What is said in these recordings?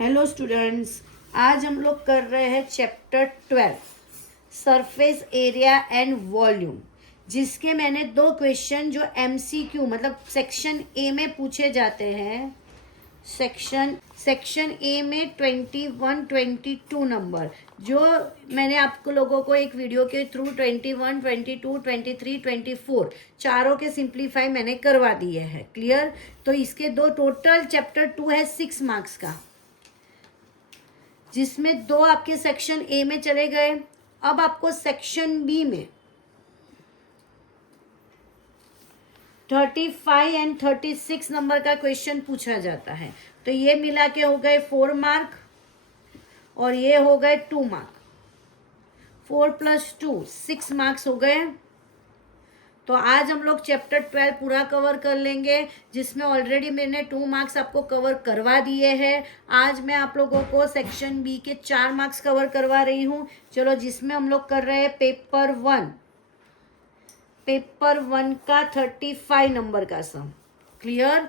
Hello students, आज हम लोग कर रहे हैं chapter 12 surface area and volume, जिसके मैंने दो क्वेश्चन जो एमसीक्यू मतलब सेक्शन ए में पूछे जाते हैं। सेक्शन ए में 21 22 नंबर जो मैंने आपको लोगों को एक वीडियो के थ्रू 21 22 23 24 चारों के सिंप्लीफाई मैंने करवा दिए हैं। क्लियर? तो इसके दो टोटल चैप्टर 2 है 6 मार्क्स का, जिसमें दो आपके सेक्शन ए में चले गए। अब आपको सेक्शन बी में 35 एंड 36 नंबर का क्वेश्चन पूछा जाता है। तो ये मिला के हो गए 4 मार्क और ये हो गए 2 मार्क। 4 + 2 6 मार्क्स हो गए। तो आज हम लोग चैप्टर 12 पूरा कवर कर लेंगे, जिसमें ऑलरेडी मैंने 2 मार्क्स आपको कवर करवा दिए हैं। आज मैं आप लोगों को सेक्शन बी के 4 मार्क्स कवर करवा रही हूँ। चलो, जिसमें हम लोग कर रहे हैं पेपर 1 का 35 नंबर का सम। क्लियर?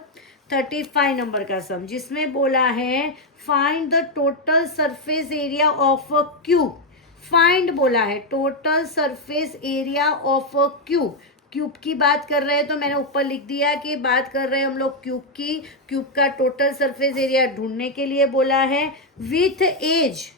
35 नंबर का सम, जिसमें बोला है find the total surface area of a cube. Find बोला है total surface area of a cube. Cube की बात कर रहे हैं, तो मैंने ऊपर लिख दिया कि बात कर रहे हैं हम लोग क्यूब की। क्यूब का टोटल सरफेस एरिया ढूंढने के लिए बोला है विथ एज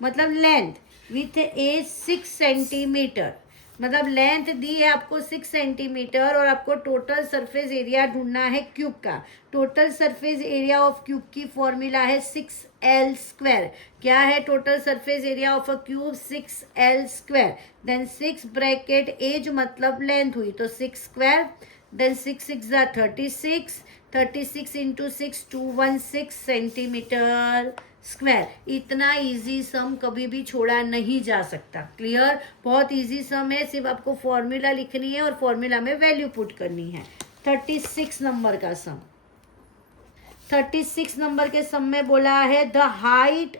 मतलब लेंथ, विथ एज 6 सेंटीमीटर, मतलब लेंथ दी है आपको 6 सेंटीमीटर और आपको टोटल सरफेस एरिया ढूंढना है क्यूब का। Total surface area of cube की फॉर्मूला है 6L²। क्या है total surface area of a cube? 6L²। Then 6 bracket edge मतलब लेंथ हुई तो 6²। Then 6 6 36, 36 into 6 216 centimetre square. इतना इजी सम कभी भी छोड़ा नहीं जा सकता। क्लियर? बहुत इजी सम है, सिर्फ आपको फॉर्मूला लिखनी है और फॉर्मूला में वैल्यू पुट करनी है। 36 नंबर का सम। 36 नंबर के सम में बोला है the height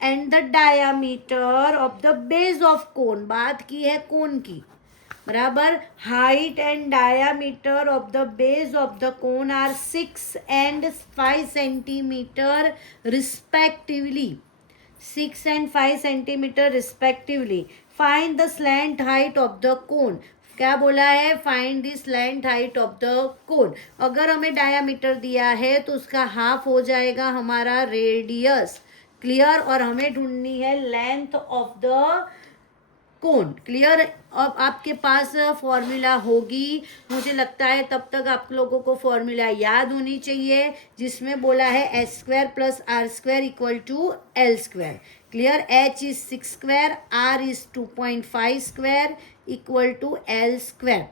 and the diameter of the base of cone. बात की है कोन की, बराबर। Height and diameter of the base of the cone are 6 and 5 centimetre respectively. 6 and 5 centimetre respectively. Find the slant height of the cone. क्या बोला है? Find the slant height of the cone. अगर हमें diameter दिया है तो उसका half हो जाएगा हमारा रेडियस। क्लियर? और हमें ढूंढनी है length of the cone. Clear? अब आपके पास फॉर्मूला होगी, मुझे लगता है तब तक आप लोगों को फॉर्मूला याद होनी चाहिए, जिसमें बोला है S² + R² = L²। Clear? H is 6², R is 2.5² = L²।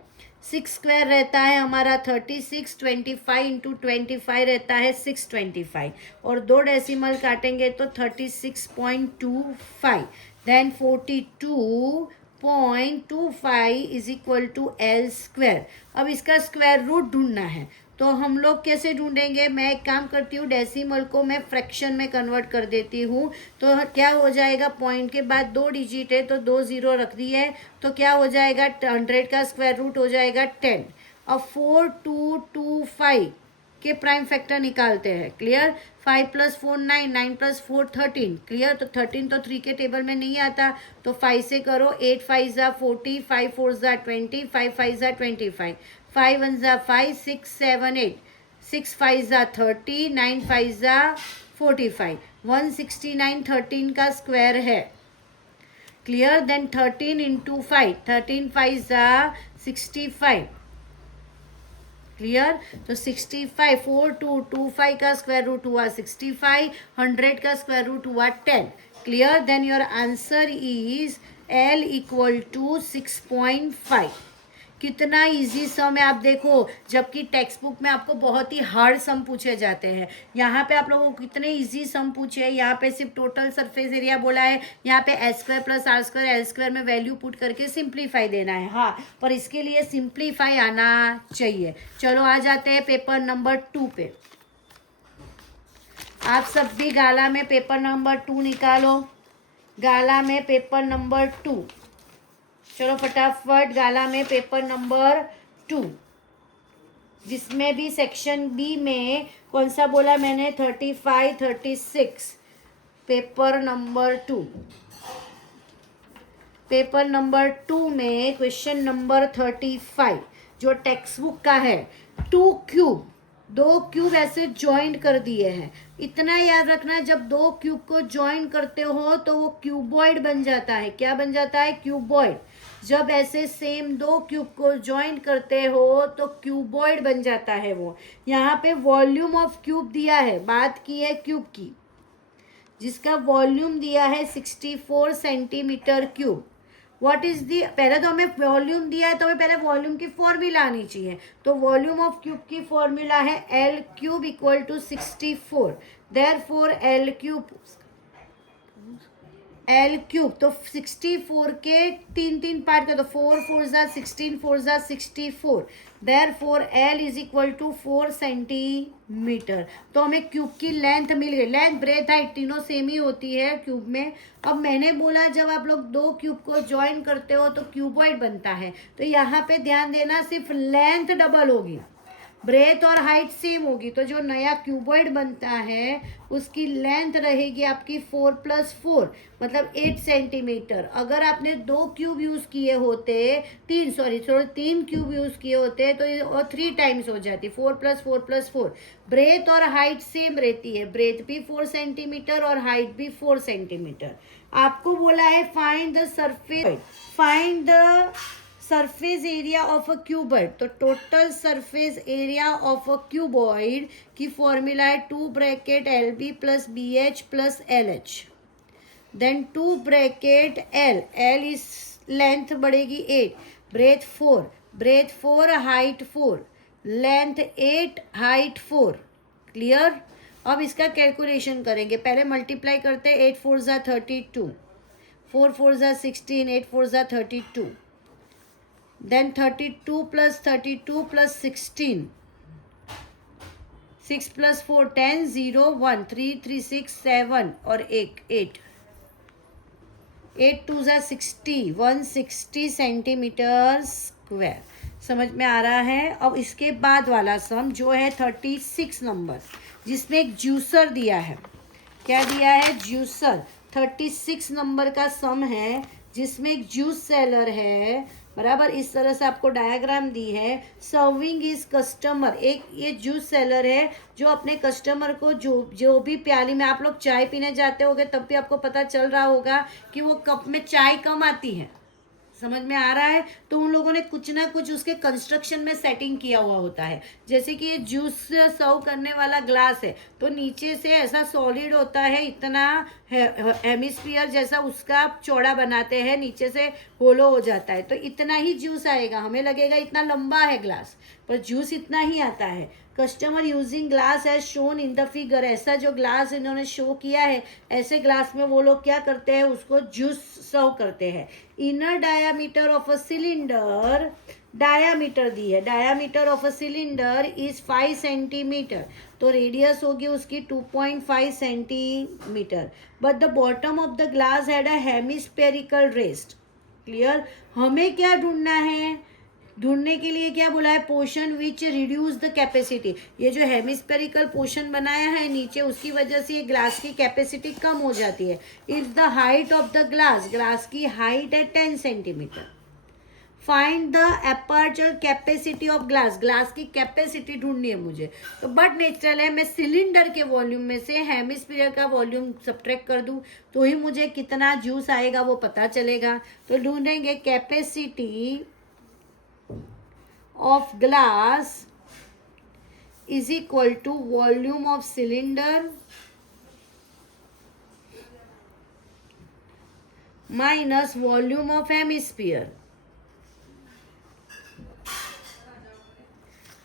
6² रहता है हमारा 36, 25 इंटू 25 रहता है 625 और 2 डेसिमल काटेंगे तो 36.25। Then 42.25 = L²। अब इसका स्क्वायर रूट ढूंढना है, तो हम लोग कैसे ढूंढेंगे? मैं एक काम करती हूँ, डेसिमल को मैं फ्रैक्शन में कन्वर्ट कर देती हूँ। तो क्या हो जाएगा? पॉइंट के बाद 2 डिजिट है तो 2 0 रख दी है, तो क्या हो जाएगा? 100 का स्क्वायर रूट हो जाएगा 10। अब 4225 के प्राइम फैक्टर निकालते हैं। क्लियर? 5 + 4 9, 9 + 4 13। क्लियर? तो 13 तो 3 के टेबल में नहीं आता, तो 5 से करो। 8 5 = 40, 5 4 = 20, 5 5 = 25, 5 1 = 5, 6 7 8, 6 5 = 30, 9 5 = 45। 169 13 का स्क्वायर है। क्लियर? Then 13 into 5, 13 5 = 65। क्लियर? तो 65, 4225 का स्क्वायर रूट हुआ 65, 100 का स्क्वायर रूट हुआ 10। Clear? Then your answer is L = 6.5। कितना इजी सम है आप देखो, जबकि टेक्स्ट बुक में आपको बहुत ही हार्ड सम पूछे जाते हैं, यहाँ पे आप लोगों को कितने इजी सम पूछे हैं। यहाँ पे सिर्फ टोटल सरफेस एरिया बोला है, यहाँ पे S² + R² L² में वैल्यू पुट करके सिंप्लीफाई देना है। हाँ, पर इसके लिए सिंप्लीफाई आना चाहिए। चलो आ जाते हैं पेपर नंबर 2 पे। आप सब भी गाला में पेपर नंबर 2 निकालो। गाला में पेपर नंबर 2, चलो फटाफट गाला में पेपर नंबर 2। जिसमें भी सेक्शन बी में कौन सा बोला मैंने, 35, 36, पेपर नंबर 2, पेपर नंबर 2 में क्वेश्चन नंबर 35 जो टेक्स्ट बुक का है, 2 क्यूब, 2 क्यूब ऐसे ज्वाइंट कर दिए हैं। इतना याद रखना, जब 2 क्यूब को ज्वाइन करते हो तो वो क्यूबॉइड बन जाता है। क्या बन जाता है? क्यूबॉइड। जब ऐसे सेम 2 क्यूब को ज्वाइन करते हो तो क्यूबॉइड बन जाता है वो। यहाँ पे वॉल्यूम ऑफ क्यूब दिया है, बात की है क्यूब की, जिसका वॉल्यूम दिया है 64 centimetre cube. What is the, पहले तो हमें वॉल्यूम दिया है तो हमें पहले वॉल्यूम की फॉर्मूला आनी चाहिए। तो वॉल्यूम ऑफ क्यूब की फॉर्मूला है L cube equal to 64, therefore L cube, L cube, तो 64 के 3 पार्ट कर दो, 4 4 जा 16, 4 जा 64, therefore L is equal to 4 centimetre. तो हमें क्यूब की लेंथ मिल गई। लेंथ, ब्रेथ, हाइट तीनों सेम ही होती है क्यूब में। अब मैंने बोला जब आप लोग 2 क्यूब को ज्वाइन करते हो तो क्यूबॉइड बनता है, तो यहाँ पे ध्यान देना सिर्फ लेंथ डबल होगी, ब्रेथ और हाइट सेम होगी। तो जो नया क्यूबॉइड बनता है उसकी लेंथ रहेगी आपकी 4 + 4 मतलब 8 सेंटीमीटर। अगर आपने 2 क्यूब यूज़ किए होते, 3 क्यूब यूज़ किए होते तो ये और 3 टाइम्स हो जाती, 4 + 4 + 4। ब्रेथ और हाइट सेम रहती है, ब्रेथ भी 4 सेंटीमीटर और हाइट भी 4 सेंटीमीटर। आपको बोला है find the surface, find the surface area of a cuboid. तो total surface area of a cuboid की फॉर्मूला है 2 bracket LB + BH + LH, then 2 bracket L is length बढ़ेगी 8, breadth 4, height 4, length 8, height 4। Clear? अब इसका calculation करेंगे, पहले multiply करते हैं। 8 4 जा 32, 4 4 जा 16, 8 4 जा 32, then 32 + 32 + 16, 6 + 4 10, 0 1 3 3 6 7 और 1 8, 8 2 जा 60, 160 सेंटीमीटर स्क्वायर। समझ में आ रहा है? अब इसके बाद वाला सम जो है 36 नंबर, जिसमें एक जूसर दिया है। क्या दिया है? जूसर। 36 नंबर का सम है जिसमें एक जूस सेलर है, बराबर। इस तरह से आपको डायग्राम दी है। सर्विंग इज कस्टमर, एक ये जूस सेलर है जो अपने कस्टमर को जो भी प्याली में, आप लोग चाय पीने जाते होगे तब भी आपको पता चल रहा होगा कि वो कप में चाय कम आती है। समझ में आ रहा है? तो उन लोगों ने कुछ ना कुछ उसके कंस्ट्रक्शन में सेटिंग किया हुआ होता है। जैसे कि ये जूस सर्व करने वाला ग्लास है तो नीचे से ऐसा सॉलिड होता है, इतना हेमिस्फीयर जैसा उसका चौड़ा बनाते हैं, नीचे से होलो हो जाता है, तो इतना ही जूस आएगा। हमें लगेगा इतना लंबा है ग्लास, पर जूस इतना ही आता है। Customer using glass as shown in the figure, ऐसा जो ग्लास इन्होंने शो किया है, ऐसे ग्लास में वो लोग क्या करते हैं, उसको जूस सर्व करते हैं। Inner diameter of a cylinder, diameter दी है, diameter of a cylinder is 5 centimetre, तो रेडियस होगी उसकी 2.5 centimetre. But the bottom of the glass had a hemispherical rest. Clear? हमें क्या ढूंढना है? ढूंढने के लिए क्या बोला है? Portion which reduce the capacity. ये जो हेमिस्फेरिकल पोर्शन बनाया है नीचे, उसकी वजह से ये ग्लास की कैपेसिटी कम हो जाती है। If the height of the glass, glass की हाइट है 10 centimetre. Find the aperture capacity of glass, glass की कैपेसिटी ढूंढनी है मुझे। तो बट नेचुरल है, मैं सिलेंडर के वॉल्यूम में से हेमिस्फीयर का वॉल्यूम सब्ट्रैक्ट कर दूं तो ही मुझे कितना जूस आएगा वो पता चलेगा। तो ढूंढेंगे capacity of glass is equal to volume of cylinder minus volume of hemisphere।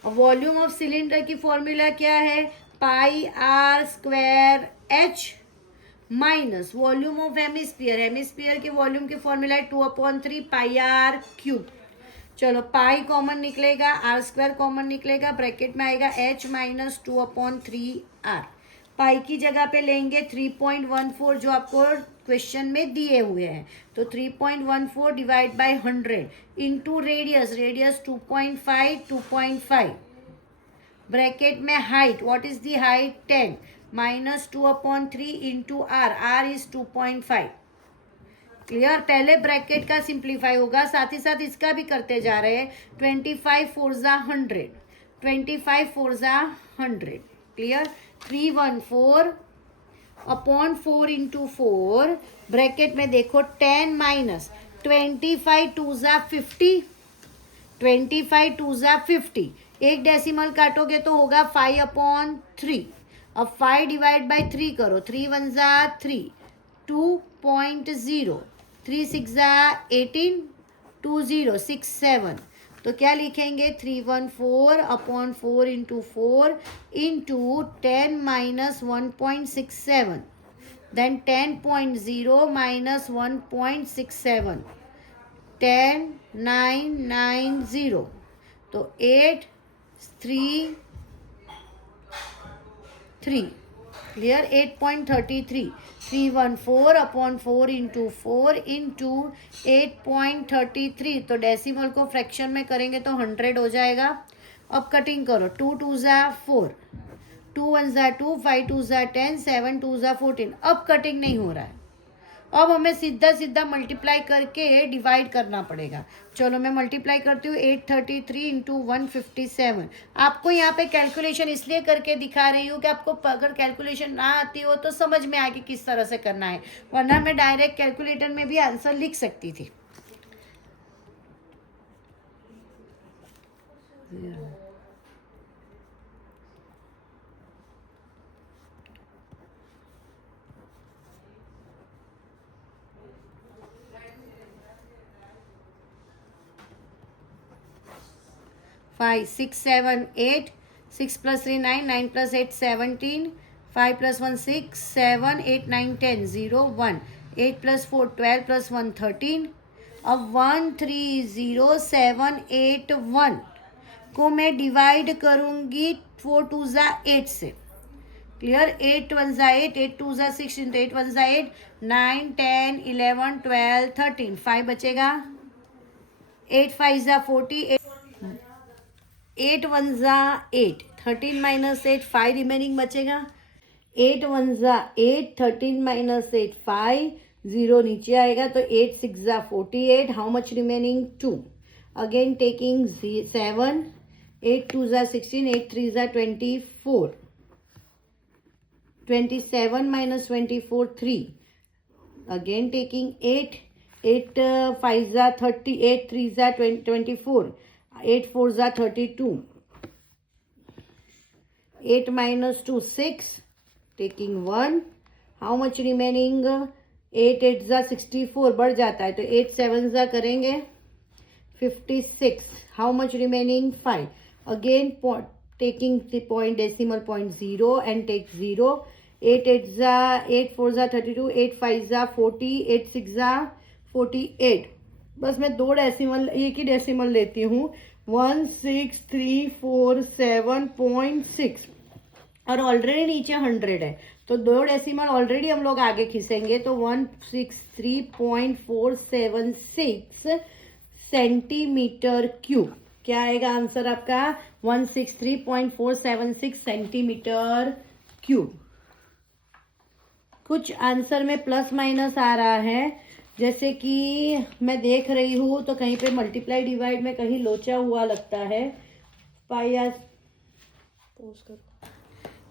Volume of cylinder की फॉर्मूला क्या है? πr² h minus volume of hemisphere, hemisphere के वॉल्यूम की फॉर्मूला है 2/3 πr³। चलो पाई कॉमन निकलेगा, r² कॉमन निकलेगा, ब्रैकेट में आएगा h - 2/3r। पाई की जगह पे लेंगे 3.14 जो आपको क्वेश्चन में दिए हुए हैं, तो 3.14 divide by 100 into radius, radius 2.5, bracket में height, what is the height 10 minus 2/3 into r, r is 2.5. Clear. पहले ब्रैकेट का सिंप्लीफाई होगा, साथ ही साथ इसका भी करते जा रहे हैं. 25 4 100, 25 4 100. क्लियर. 314 upon 4 into 4. ब्रैकेट में देखो 10 माइनस 25 2 50, 25 2 50. एक डेसिमल काटोगे तो होगा 5/3. अब 5 डिवाइड बाई 3 करो. 3 1 3, 2.0. 3 6 18, 20 6 7. तो क्या लिखेंगे 314 upon 4 into 4 into 10 minus 1.67, then 10.0 minus 1.67, 10 9 9 0. तो 8 3 3. क्लियर. 8.33. 314 upon 4 into 4 into 8.33. तो डेसिमल को फ्रैक्शन में करेंगे तो 100 हो जाएगा. अब कटिंग करो. 2 2 4, 2 1 2, 5 2 10, 7 2 14. अब कटिंग नहीं हो रहा है. अब हमें सीधा सीधा मल्टीप्लाई करके डिवाइड करना पड़ेगा. चलो मैं मल्टीप्लाई करती हूँ. 833 इंटू 157. आपको यहाँ पे कैलकुलेशन इसलिए करके दिखा रही हूँ कि आपको अगर कैलकुलेशन ना आती हो तो समझ में आए कि किस तरह से करना है, वरना मैं डायरेक्ट कैलकुलेटर में भी आंसर लिख सकती थी. yeah. 5 6 7 8, 6 plus 3 9, 9 plus 8 17, 5 plus 1 6 7, 8 9 10 0 1, 8 plus 4 12 plus 1 13. अब 1 3 0 7 8 1 को मैं डिवाइड करूँगी 4 2 8 से. क्लियर. 8 1 8, 8 2 6 इंटू 8 1 8, 9 10 11 12 13. 5 बचेगा. 8 5 40, 8 1 8, 13 माइनस 8 5 रिमेनिंग बचेगा. 8 1 8, 13 माइनस 8 5, 0 नीचे आएगा तो 8 6 48. How much remaining 2. Again taking 7, 8 2 16, 8 3 24, 27 minus 24 3. Again taking 8, 8 5 30, 8 3 24, 8 4 32, 8 minus 2 6, taking 1. How much remaining? 8 8 64. बढ़ जाता है तो 8 7 करेंगे 56. How much remaining? 5. Again taking the point decimal point 0 and take 0. 8 8 8 4 32, 8 5 40, 8 6 48. बस मैं दो डेसिमल, एक ही डेसिमल लेती हूँ. 1634.7.6 और ऑलरेडी नीचे 100 है तो दो डेसिमल ऑलरेडी हम लोग आगे खींचेंगे तो 163.476 सेंटीमीटर क्यूब. क्या आएगा आंसर आपका? 163.476 सेंटीमीटर क्यूब. कुछ आंसर में प्लस माइनस आ रहा है, जैसे कि मैं देख रही हूँ तो कहीं पे मल्टीप्लाई डिवाइड में कहीं लोचा हुआ लगता है.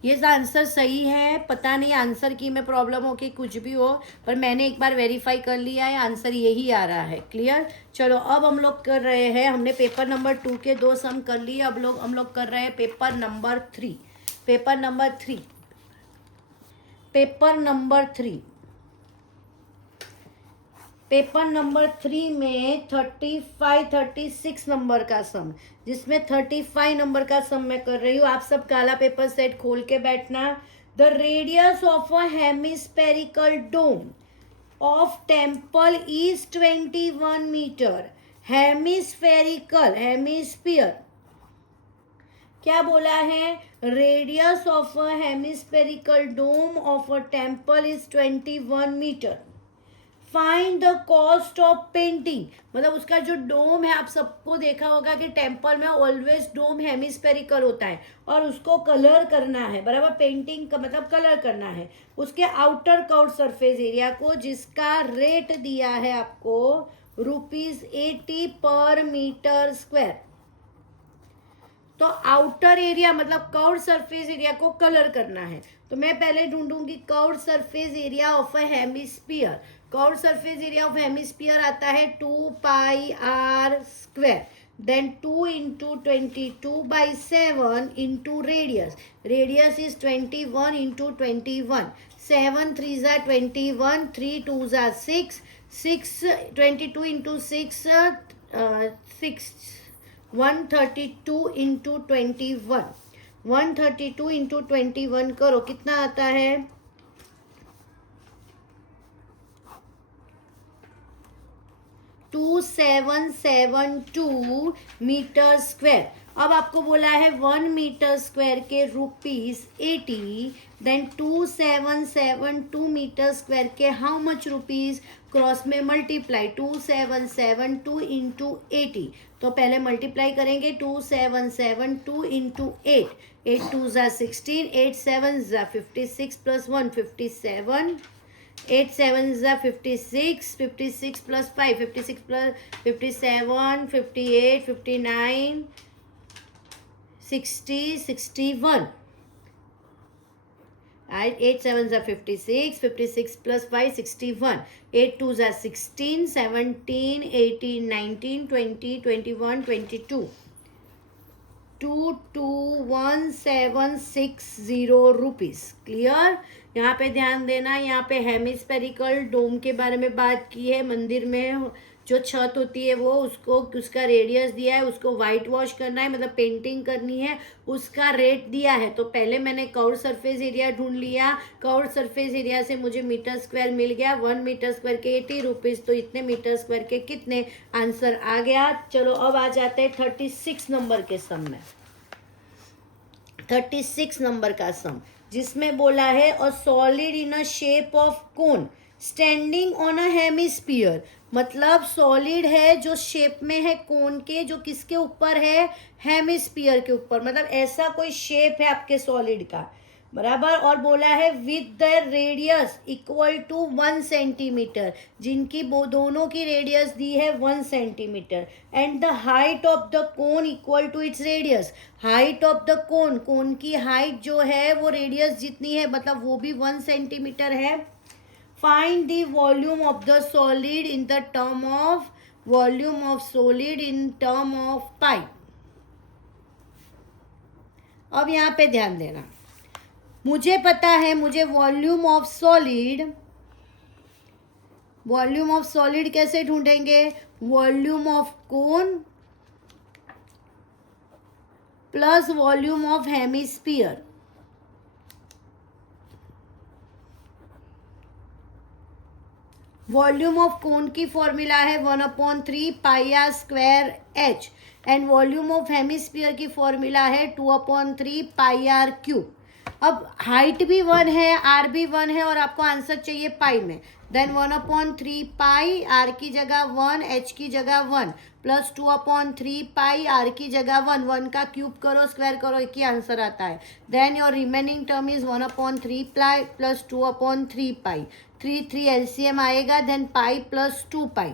ये आंसर सही है, पता नहीं आंसर की में प्रॉब्लम हो कि कुछ भी हो, पर मैंने एक बार वेरीफाई कर लिया है, आंसर यही आ रहा है. क्लियर. चलो अब हम लोग कर रहे हैं, हमने पेपर नंबर 2 के 2 सम कर लिए. अब हम लोग कर रहे हैं paper number 3. Paper number 3 paper number 3 में 35 36 नंबर का सम, जिसमें 35 नंबर का सम मैं कर रही हूँ. आप सब काला पेपर सेट खोल के बैठना. The radius of a hemispherical dome of temple is 21 metre. Hemisphere क्या बोला है? Radius of a hemispherical dome of a temple is 21 metre. Find the cost of painting, मतलब उसका जो डोम है, आप सबको देखा होगा कि टेम्पल में ऑलवेज डोम हेमिस्फेरिकल होता है और उसको कलर करना है, बराबर, पेंटिंग का मतलब कलर करना है उसके आउटर कर्व सरफेस एरिया को, जिसका रेट दिया है आपको ₹80 पर मीटर स्क्वायर। तो आउटर एरिया मतलब कर्व सरफेस एरिया को कलर करना है, तो मैं पहले ढूंढूंगी curve surface area of a hemisphere. Curve surface area of hemisphere आता है 2πr square, then 2 into 22/7 into radius. Radius is 21 into 21. 7 3s are 21, 3 2s are 6, 22 into 6, 6, 132 into 21, 132 into 21 करो, कितना आता है? 2772 मीटर स्क्वायर। अब आपको बोला है 1 मीटर स्क्वायर के ₹80, देन 2772 मीटर स्क्वायर के हाउ मच रुपीज, क्रॉस में मल्टीप्लाई 2772 इंटू 80, तो पहले मल्टीप्लाई करेंगे 2772 इंटू 8, 8 2 ज़ा 16, 8 7 ज़ा 56 प्लस 1 57, 8 7 ज़ा 56, 56 plus 5 56 plus 57, 58, 59, 60, 61. Right? 8 7 are 56, 56 plus 5 61, 8 2 are 16, 17, 18, 19, 20, 21, 22. 221,760 rupees. Clear? यहाँ पे ध्यान देना, यहाँ पे हेमिस्फेरिकल डोम के बारे में बात की है। मंदिर में जो छत होती है वो उसको उसका रेडियस दिया है, उसको वाइट वॉश करना है, मतलब पेंटिंग करनी है, उसका रेट दिया है। तो पहले मैंने कर्व सरफेस एरिया ढूंढ लिया, कर्व सरफेस एरिया से मुझे मीटर स्क्वायर मिल गया, 1 मीटर स्क्वायर के 80 रुपीज़, तो इतने मीटर स्क्वायर के कितने, आंसर आ गया। चलो अब आ जाते हैं 36 नंबर के सम में। 36 नंबर का सम जिसमें बोला है a solid in a shape of cone standing on a hemisphere, मतलब सॉलिड है जो शेप में है कोन के, जो किसके ऊपर है, हेमिस्फीयर के ऊपर, मतलब ऐसा कोई शेप है आपके सॉलिड का, बराबर। और बोला है with the radius equal to 1 centimetre, जिनकी दोनों की रेडियस दी है 1 centimetre, and the height of the cone equal to its radius. Height of the cone, cone की हाइट जो है वो रेडियस जितनी है, मतलब वो भी 1 सेंटीमीटर है। Find the volume of the solid in the term of, volume of solid in term of pi. अब यहाँ पे ध्यान देना, मुझे पता है, मुझे वॉल्यूम ऑफ सॉलिड कैसे ढूंढेंगे, volume of cone plus volume of hemisphere. Volume of cone की फॉर्मूला है 1/3 πr square h, and volume of hemisphere की फॉर्मूला है 2/3 πr क्यूब। अब हाइट भी 1 है, आर भी 1 है, और आपको आंसर चाहिए पाई में, देन 1/3 पाई, आर की जगह 1, एच की जगह 1, प्लस 2/3 पाई, आर की जगह 1, 1 का क्यूब करो, स्क्वायर करो, एक ही आंसर आता है। Then your remaining term is 1/3 pi plus 2/3 pi, 3 LCM आएगा, then pi plus 2 pi,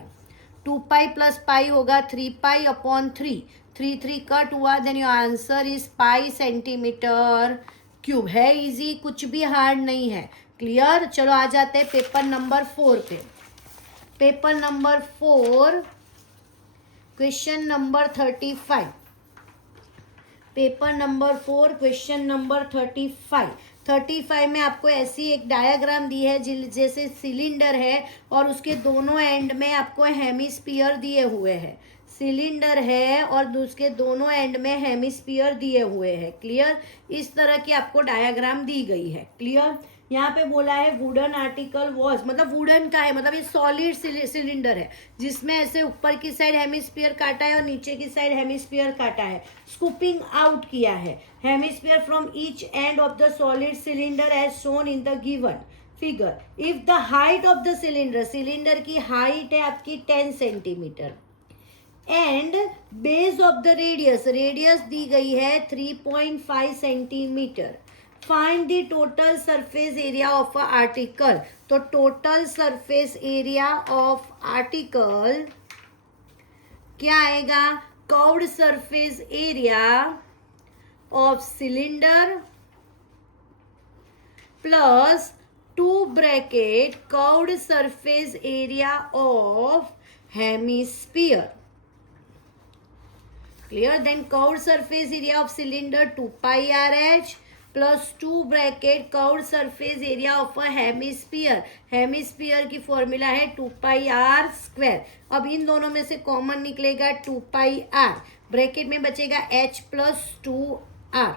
2 pi plus pi होगा 3 पाई अपॉन 3, 3 कट हुआ, then your answer is pi centimetre cube. है इजी, कुछ भी हार्ड नहीं है। क्लियर? चलो आ जाते हैं पेपर नंबर 4 पे। Paper number 4 question number 35। Paper number 4 question number 35 में आपको ऐसी एक डायग्राम दी है जैसे सिलेंडर है और उसके दोनों एंड में आपको हेमिस्फीयर दिए हुए हैं। सिलेंडर है और उसके दोनों एंड में हेमिस्फीयर दिए हुए हैं। क्लियर? इस तरह की आपको डायग्राम दी गई है। क्लियर? यहाँ पे बोला है वुडन आर्टिकल वॉज, मतलब वुडन का है, मतलब ये सॉलिड सिलेंडर है जिसमें ऐसे ऊपर की साइड हेमिस्फीयर काटा है और नीचे की साइड हेमिस्फीयर काटा है, स्कूपिंग आउट किया है hemisphere from each end of the solid cylinder as shown in the given figure, if the height of the cylinder, cylinder की हाइट है आपकी 10 centimetre and base of the radius, radius दी गई है 3.5 centimetre, find the total surface area of a article. तो total surface area of article क्या आएगा, curved surface area of cylinder plus 2 bracket curved surface area of hemisphere. Clear? Then curved surface area of cylinder 2 pi RH plus 2 bracket curved surface area of a hemisphere. Hemisphere की formula है 2 pi r square. अब इन दोनों में से common निकलेगा 2 pi r, bracket में बचेगा h plus 2r.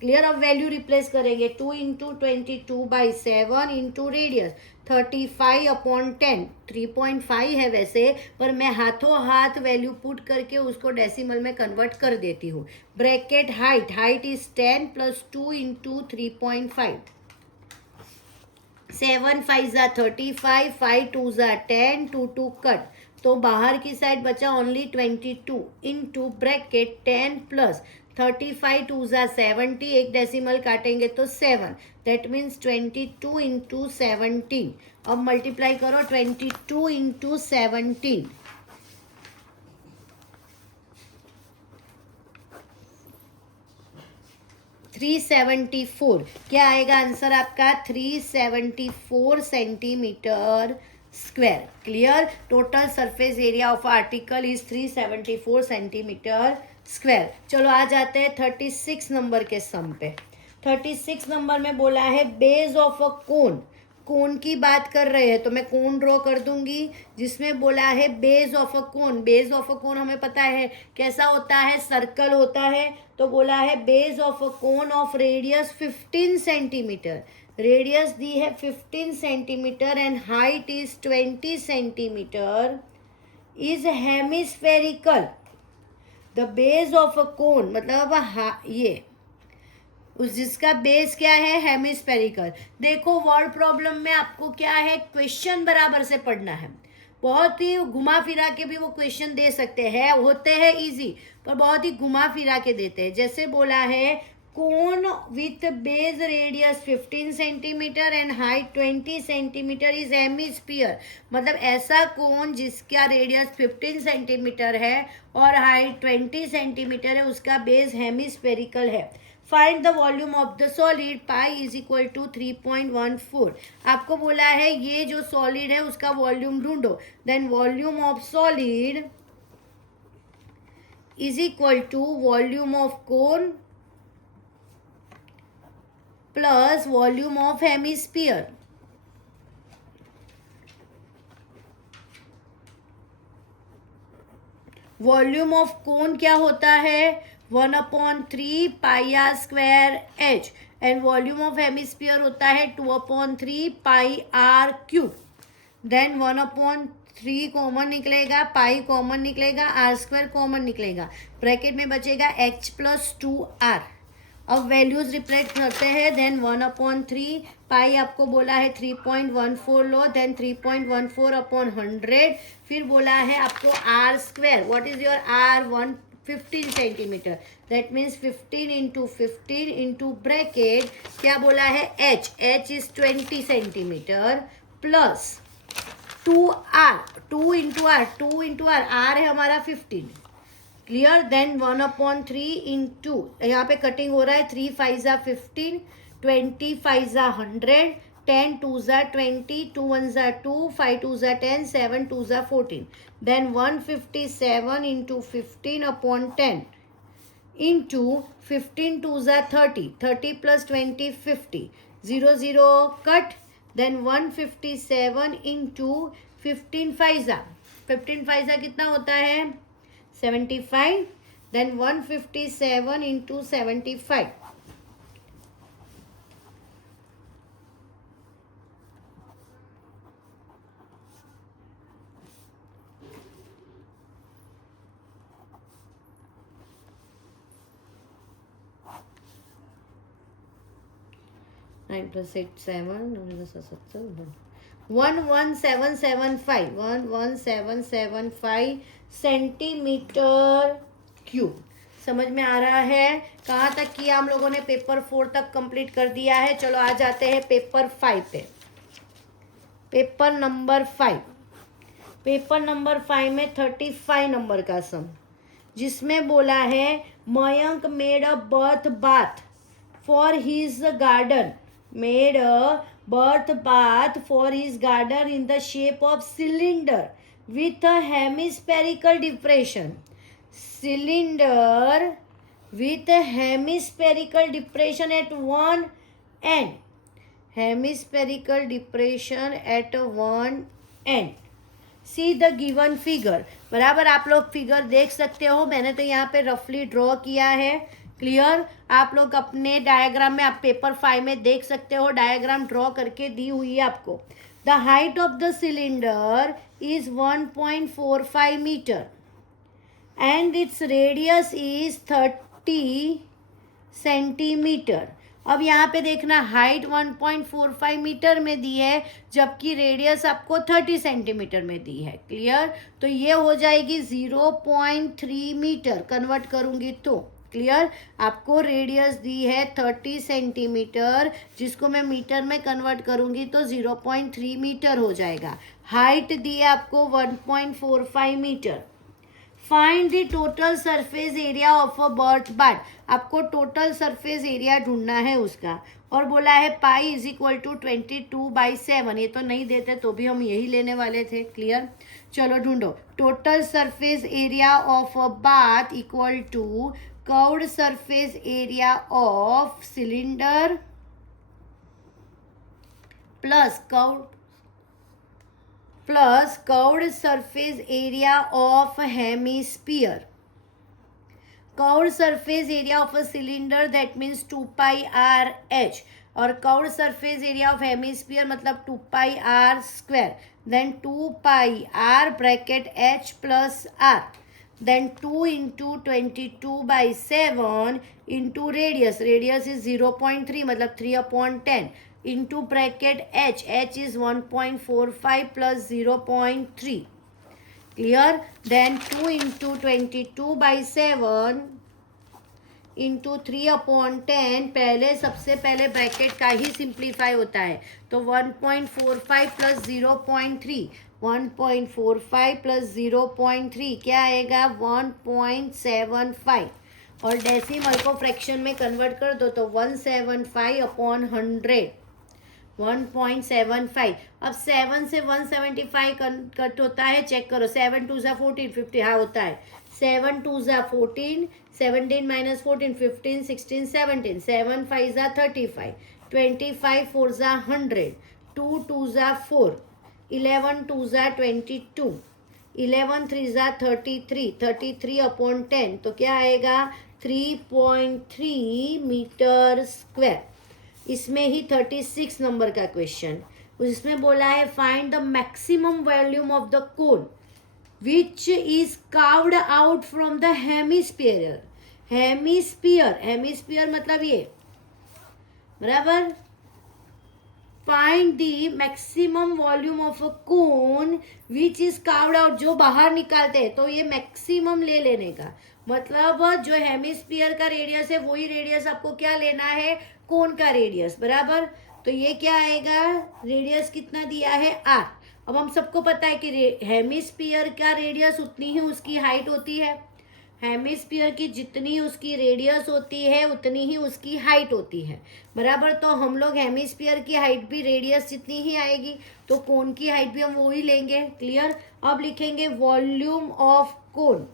Clear? अब वैल्यू रिप्लेस करेंगे, 2 इंटू 22/7 इंटू रेडियस 35/10, 3.5 है वैसे, पर मैं हाथों हाथ वैल्यू पुट करके उसको डेसिमल में कन्वर्ट कर देती हूँ। Bracket height, height is 10 plus 2 into 3.5, 7 5 ज़ा 35, 5 2 ज़ा 10, 2 2 कट, तो बाहर की साइड बचा ओनली 22 इंटू ब्रैकेट 10 प्लस 35 2 ज़ा 70, एक डेसिमल काटेंगे तो 7, दैट मीन्स 22 इंटू 17। अब मल्टीप्लाई करो 22 इंटू 17, 374। क्या आएगा आंसर आपका, 374 centimetre square. Clear? Total surface area of article is 374 centimetre square. चलो आ जाते हैं 36 नंबर के सम पे। 36 नंबर में बोला है base of a cone, cone की बात कर रहे हैं तो मैं कोन ड्रॉ कर दूंगी, जिसमें बोला है base of a cone. Base of a cone हमें पता है कैसा होता है, सर्कल होता है, तो बोला है base of a cone of radius 15 centimetre, radius दी है 15 centimetre and height is 20 centimetre, is hemispherical. The base of a cone मतलब ये उस जिसका बेस क्या है, हेमिस्फेरिकल। देखो वर्ड प्रॉब्लम में आपको क्या है, क्वेश्चन बराबर से पढ़ना है, बहुत ही घुमा फिरा के भी वो क्वेश्चन दे सकते हैं, होते हैं इजी पर बहुत ही घुमा फिरा के देते हैं। जैसे बोला है cone with base radius 15 centimetre and height 20 centimetre is hemisphere, मतलब ऐसा कोन जिसका रेडियस 15 सेंटीमीटर है और हाइट 20 सेंटीमीटर है, उसका बेस हेमिस्फेरिकल है। Find the volume of the solid, pi is equal to 3.14। आपको बोला है ये जो सॉलिड है उसका वॉल्यूम ढूंढो, then volume of solid is equal to volume of cone plus volume of hemisphere. Volume of cone क्या होता है, 1/3 pi r square h, and volume of hemisphere होता है 2/3 pi r cube. Then 1/3 common निकलेगा, pi common निकलेगा, r square common निकलेगा, bracket में बचेगा h प्लस 2r। अब वैल्यूज रिप्लेस करते हैं, देन 1/3 पाई आपको बोला है 3.14 लो, देन 3.14/100, फिर बोला है आपको r square, what is your r, 15 centimetre, that means 15 into 15 into bracket क्या बोला है h is 20 centimetre plus 2r, 2 into r, r है हमारा 15। क्लियर? देन 1/3 इंटू, यहाँ पे कटिंग हो रहा है, 3 5 ज़ा 15, 20 5 ज़ा 100, 10 2 ज़ा 20, 2 1 ज़ा 2, 5 2 ज़ा 10, 7 2 ज़ा 14, देन 157 इंटू 15/10 इंटू 15 2 ज़ा 30, 30 प्लस 20 50, 0 0 कट, देन 157 इंटू 15 5 ज़ा, 15 5 ज़ा कितना होता है 75, then 157 into 75, 9 + 8 7 11775 11775 सेंटीमीटर क्यूब। समझ में आ रहा है? कहाँ तक किया हम लोगों ने? पेपर 4 तक कंप्लीट कर दिया है। चलो आ जाते हैं पेपर 5 पे। पेपर नंबर 5, पेपर नंबर 5 में 35 नंबर का सम, जिसमें बोला है Mayank made a bird bath for his garden, made a bird bath for his garden in the shape of cylinder with a hemispherical depression. Cylinder with a hemispherical depression at one end. Hemispherical depression at one end. See the given figure. बराबर आप लोग figure देख सकते हो। मैंने तो यहाँ पे रफली ड्रॉ किया है। क्लियर? आप लोग अपने डायग्राम में, आप पेपर 5 में देख सकते हो, डायग्राम ड्रॉ करके दी हुई है आपको। The height of the cylinder is 1.45 meter and its radius is 30 centimetre. अब यहाँ पे देखना, हाइट 1.45 मीटर में दी है, जबकि रेडियस आपको 30 सेंटीमीटर में दी है। क्लियर? तो ये हो जाएगी 0.3 मीटर, कन्वर्ट करूँगी तो। क्लियर? आपको रेडियस दी है 30 सेंटीमीटर, जिसको मैं मीटर में कन्वर्ट करूँगी तो 0.3 मीटर हो जाएगा। हाइट दी है आपको 1.45 metre. Find the total surface area of a bird bath. आपको टोटल सरफेस एरिया ढूंढना है उसका, और बोला है पाई = 22/7। ये तो नहीं देते तो भी हम यही लेने वाले थे। क्लियर? चलो ढूंढो। Total surface area of a bath equal to curved surface area of cylinder plus curved surface area of hemisphere. Curved surface area of a cylinder that means 2πr/h, और curved surface area of hemisphere मतलब 2πr²। Then 2πr bracket h + r, then 2 × 22/7 into radius, radius is 0.3 मतलब 3/10 into bracket h, h is 1.45 plus 0.3. Clear? Then 2 × 22/7 into 3/10, पहले सबसे पहले bracket का ही simplify होता है, तो 1.45 plus 0.3, 1.45 plus 0.3 क्या आएगा? 1.75, और डेसिमल को फ्रैक्शन में कन्वर्ट कर दो तो 175/100, 1.75। अब 7 से 175 कट होता है, चेक करो। 7 2 = 14, 50, हाँ होता है। 7 2 = 14, 17 - 14 15 16 17, 7 5 = 35, 25 4 = 100, 2 2 = 4, 11 2 = 22, 11 3 = 33, 33/10, तो क्या आएगा? 3.3 मीटर स्क्वायर। इसमें ही 36 नंबर का क्वेश्चन, उसमें बोला है find the maximum volume of the cone which is carved out from the hemisphere. Hemisphere मतलब ये, बराबर। Find the maximum volume of a cone which is carved out, जो बाहर निकालते हैं तो ये मैक्सिमम ले लेने का मतलब, जो हेमिस्फीयर का रेडियस है वही रेडियस आपको क्या लेना है? कोन का रेडियस, बराबर। तो ये क्या आएगा? रेडियस कितना दिया है? r। अब हम सबको पता है कि हेमिस्फीयर का रेडियस उतनी ही उसकी हाइट होती है। हेमिस्फीयर की जितनी उसकी रेडियस होती है उतनी ही उसकी हाइट होती है, बराबर। तो हम लोग हेमिस्फीयर की हाइट भी रेडियस जितनी ही आएगी, तो कोन की हाइट भी हम वो ही लेंगे। क्लियर? अब लिखेंगे volume of cone.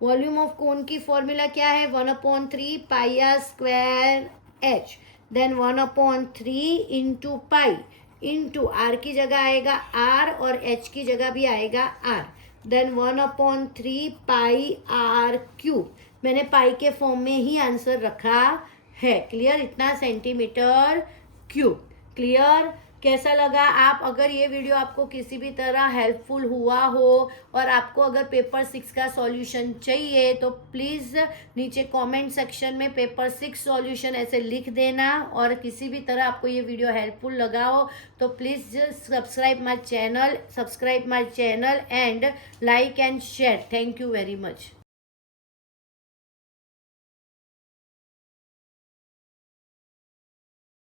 Volume of cone की फॉर्मूला क्या है? 1/3 πr²h, then 1/3 into pi into R की जगह आएगा r और h की जगह भी आएगा r, देन 1/3 πr³। मैंने पाई के फॉर्म में ही आंसर रखा है। क्लियर? इतना सेंटीमीटर क्यूब। क्लियर? कैसा लगा? आप अगर ये वीडियो आपको किसी भी तरह हेल्पफुल हुआ हो और आपको अगर पेपर 6 का सॉल्यूशन चाहिए तो प्लीज़ नीचे कमेंट सेक्शन में पेपर 6 सॉल्यूशन ऐसे लिख देना। और किसी भी तरह आपको ये वीडियो हेल्पफुल लगा हो तो please subscribe my channel and like and share. Thank you very much.